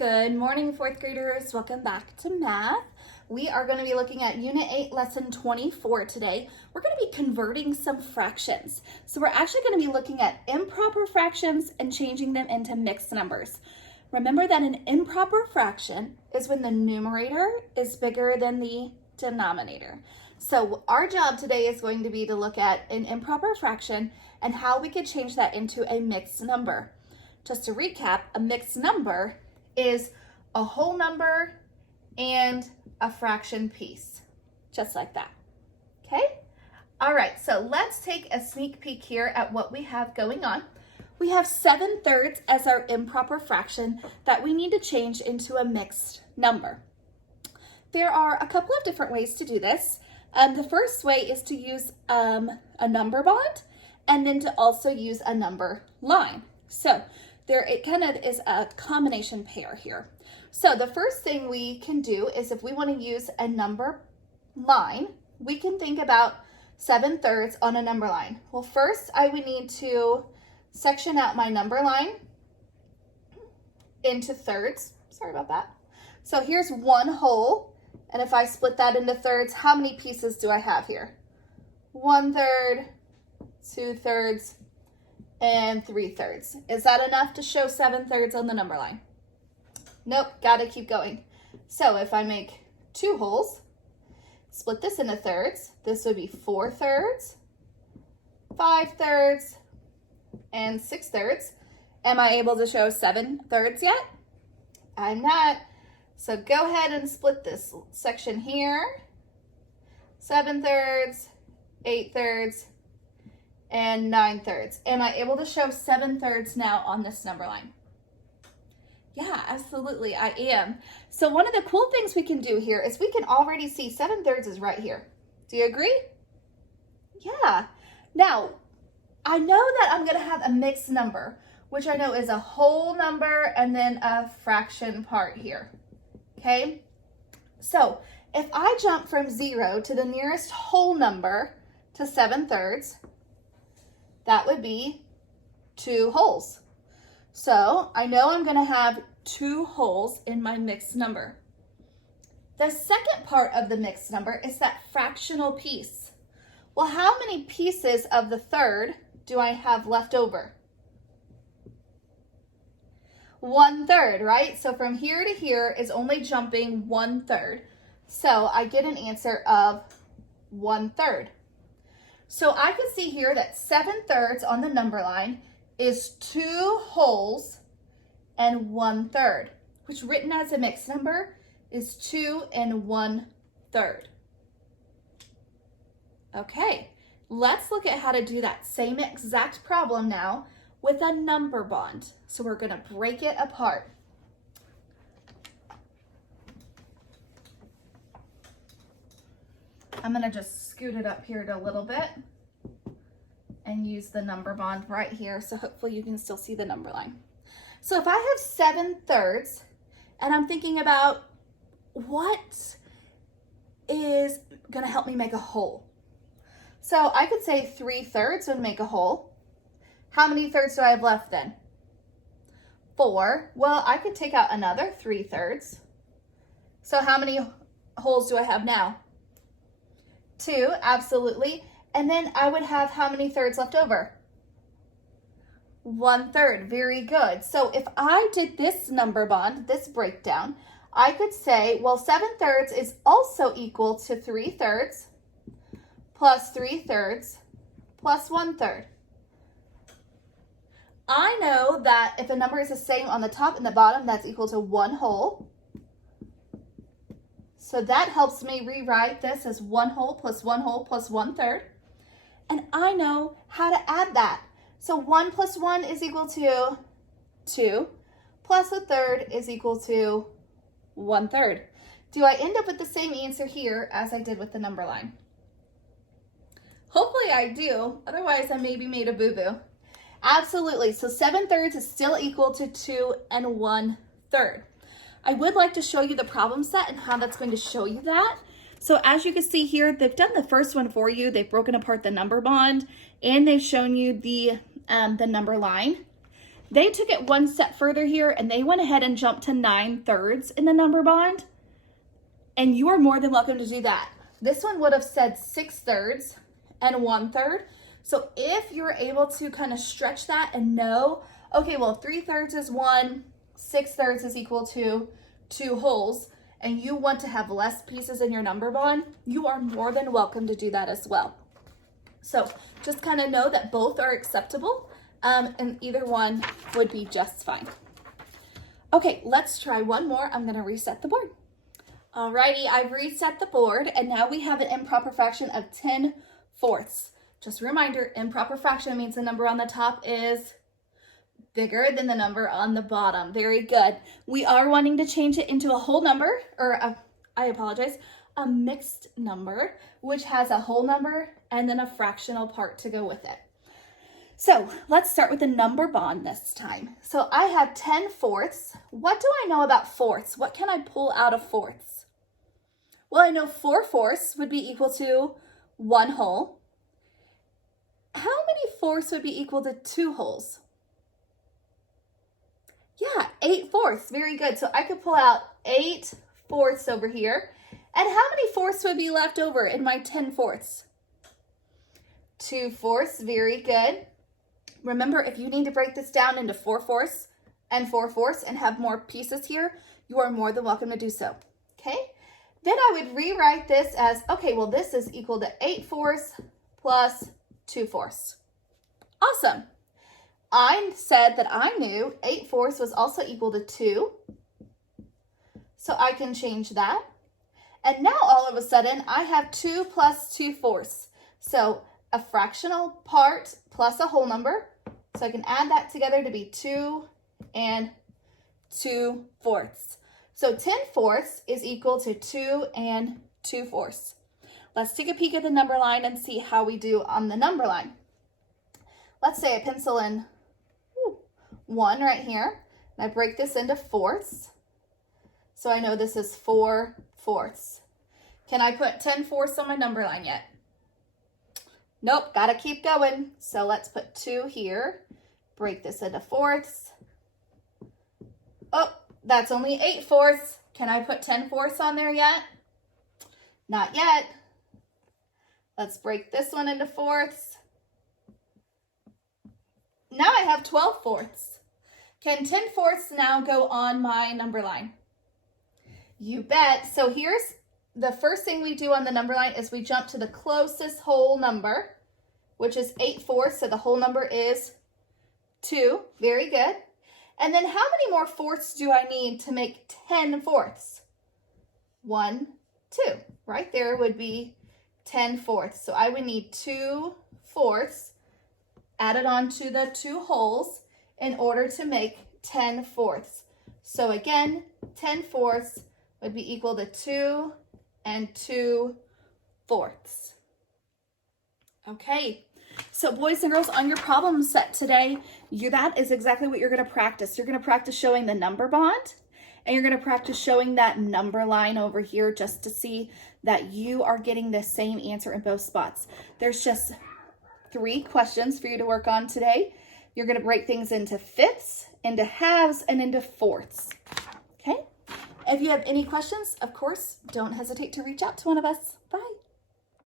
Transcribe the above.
Good morning, fourth graders. Welcome back to math. We are going to be looking at Unit 8, Lesson 24 today. We're going to be converting some fractions. So we're actually going to be looking at improper fractions and changing them into mixed numbers. Remember that an improper fraction is when the numerator is bigger than the denominator. So our job today is going to be to look at an improper fraction and how we could change that into a mixed number. Just to recap, a mixed number is a whole number and a fraction piece, just like that. Okay? All right, so let's take a sneak peek here at what we have going on. We have 7/3 as our improper fraction that we need to change into a mixed number. There are a couple of different ways to do this. The first way is to use a number bond and then to also use a number line. So it kind of is a combination pair here. So the first thing we can do is if we want to use a number line, we can think about 7/3 on a number line. Well, first I would need to section out my number line into thirds. Sorry about that. So here's one whole, and if I split that into thirds, how many pieces do I have here? 1/3, 2/3, and 3/3. Is that enough to show 7/3 on the number line? Nope, gotta keep going. So if I make two wholes, split this into thirds, this would be 4/3, 5/3, and 6/3. Am I able to show 7/3 yet? I'm not. So go ahead and split this section here. 7/3, 8/3, and 9/3. Am I able to show 7/3 now on this number line? Yeah, absolutely, I am. So one of the cool things we can do here is we can already see 7/3 is right here. Do you agree? Yeah. Now, I know that I'm gonna have a mixed number, which I know is a whole number and then a fraction part here, okay? So if I jump from 0 to the nearest whole number to 7/3, that would be 2 wholes. So I know I'm gonna have 2 wholes in my mixed number. The second part of the mixed number is that fractional piece. Well, how many pieces of the third do I have left over? 1/3, right? So from here to here is only jumping 1/3. So I get an answer of 1/3. So I can see here that 7/3 on the number line is 2 wholes and 1/3, which written as a mixed number is 2 and 1/3. Okay, let's look at how to do that same exact problem now with a number bond. So we're gonna break it apart. I'm gonna just scoot it up here a little bit and use the number bond right here, so hopefully you can still see the number line. So if I have 7/3 and I'm thinking about what is gonna help me make a whole. So I could say 3/3 would make a whole. How many thirds do I have left then? 4. Well, I could take out another 3/3. So how many wholes do I have now? 2, absolutely. And then I would have how many thirds left over? 1/3, very good. So if I did this number bond, this breakdown, I could say, well, 7/3 is also equal to 3/3 plus 3/3 plus 1/3. I know that if a number is the same on the top and the bottom, that's equal to 1 whole. So that helps me rewrite this as 1 whole plus 1 whole plus 1/3. And I know how to add that. So 1 plus 1 is equal to 2, plus 1/3 is equal to 1/3. Do I end up with the same answer here as I did with the number line? Hopefully I do, otherwise I maybe made a boo-boo. Absolutely, so 7/3 is still equal to 2 and 1/3. I would like to show you the problem set and how that's going to show you that. So as you can see here, they've done the first one for you. They've broken apart the number bond and they've shown you the number line. They took it one step further here and they went ahead and jumped to 9/3 in the number bond. And you are more than welcome to do that. This one would have said 6/3 and 1/3. So if you're able to kind of stretch that and know, okay, well, 3/3 is 1, 6/3 is equal to 2 wholes, and you want to have less pieces in your number bond, you are more than welcome to do that as well. So just kind of know that both are acceptable, and either one would be just fine. Okay, let's try one more. I'm gonna reset the board. Alrighty, I've reset the board, and now we have an improper fraction of 10/4. Just a reminder, improper fraction means the number on the top is bigger than the number on the bottom. Very good. We are wanting to change it into a whole number, or a mixed number, which has a whole number and then a fractional part to go with it. So let's start with the number bond this time. So I have 10/4. What do I know about fourths? What can I pull out of fourths? Well, I know 4/4 would be equal to 1 whole. How many fourths would be equal to 2 wholes? Yeah, 8/4. Very good. So I could pull out 8/4 over here. And how many fourths would be left over in my 10/4? 2/4. Very good. Remember, if you need to break this down into 4/4 and 4/4 and have more pieces here, you are more than welcome to do so. Okay? Then I would rewrite this as, okay, well, this is equal to 8/4 plus 2/4. Awesome. I said that I knew 8/4 was also equal to 2. So I can change that. And now all of a sudden I have 2 plus 2/4. So a fractional part plus a whole number. So I can add that together to be 2 and 2/4. So 10/4 is equal to 2 and 2/4. Let's take a peek at the number line and see how we do on the number line. Let's say I pencil in 1 right here, and I break this into fourths. So I know this is 4/4. Can I put 10/4 on my number line yet? Nope, gotta keep going. So let's put 2 here, break this into fourths. Oh, that's only 8/4. Can I put 10/4 on there yet? Not yet. Let's break this one into fourths. Now I have 12/4. Can 10/4 now go on my number line? You bet. So here's the first thing we do on the number line is we jump to the closest whole number, which is 8/4. So the whole number is 2. Very good. And then how many more fourths do I need to make 10/4? 1, 2. Right there would be 10/4. So I would need 2/4 added on to the 2 wholes in order to make 10/4. So again, 10/4 would be equal to 2 and 2/4. Okay, so boys and girls, on your problem set today, that is exactly what you're going to practice. You're going to practice showing the number bond, and you're going to practice showing that number line over here just to see that you are getting the same answer in both spots. There's just 3 questions for you to work on today. You're going to break things into fifths, into halves, and into fourths. Okay? If you have any questions, of course, don't hesitate to reach out to one of us. Bye.